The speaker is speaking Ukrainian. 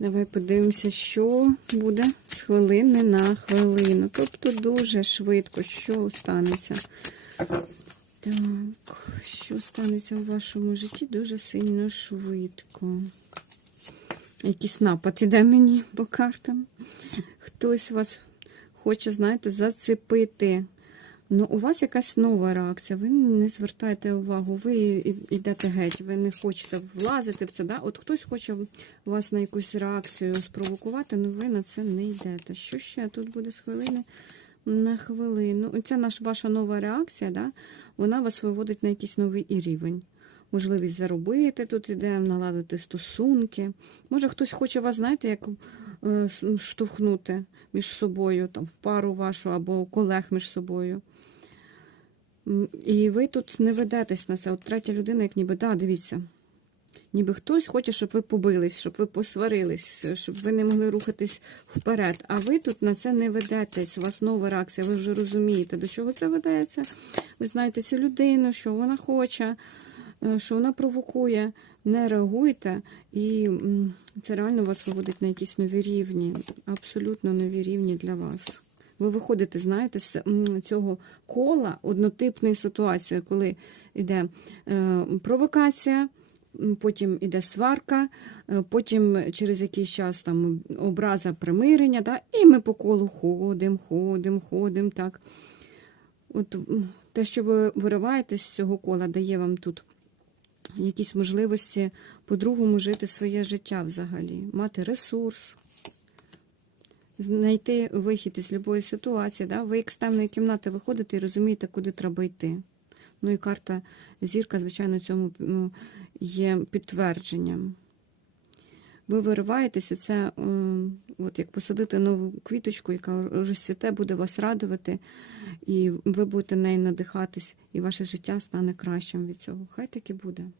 Давай подивимося, що буде з хвилини на хвилину. Тобто дуже швидко, що станеться. Так, що станеться у вашому житті дуже сильно швидко. Якийсь напад іде мені по картам. Хтось вас хоче, знаєте, зацепити. Ну, у вас якась нова реакція, ви не звертаєте увагу, ви йдете геть, ви не хочете влазити в це. Да? От хтось хоче вас на якусь реакцію спровокувати, але ви на це не йдете. Що ще тут буде з хвилини на хвилину? Оця наш, ваша нова реакція, да? вона вас виводить на якийсь новий рівень. Можливість заробити тут іде, наладити стосунки. Може, хтось хоче вас, знаєте, як е, штовхнути між собою, там, пару вашу або колег між собою. І ви тут не ведетесь на це. От третя людина, як ніби, да, дивіться. Ніби хтось хоче, щоб ви побились, щоб ви посварились, щоб ви не могли рухатись вперед. А ви тут на це не ведетесь. У вас нова реакція, ви вже розумієте, до чого це ведеться. Ви знаєте цю людину, що вона хоче, е, що вона провокує. Не реагуйте, і це реально вас виводить на якісь нові рівні, абсолютно нові рівні для вас. Ви виходите, знаєте, з цього кола однотипної ситуації, коли йде е, провокація, потім іде сварка, е, потім через якийсь час там образа примирення, да? і ми по колу ходимо, ходимо, ходимо. так. От те, що ви вириваєтесь з цього кола, дає вам тут якісь можливості по-другому жити своє життя взагалі, мати ресурс, знайти вихід із будь-якої ситуації. Да? Ви як з темної кімнати виходите і розумієте, куди треба йти. Ну і карта зірка, звичайно, цьому ну, є підтвердженням. Ви вириваєтеся, це е, от як посадити нову квіточку, яка розцвіте, буде вас радувати, і ви будете нею надихатись, і ваше життя стане кращим від цього. Хай так і буде.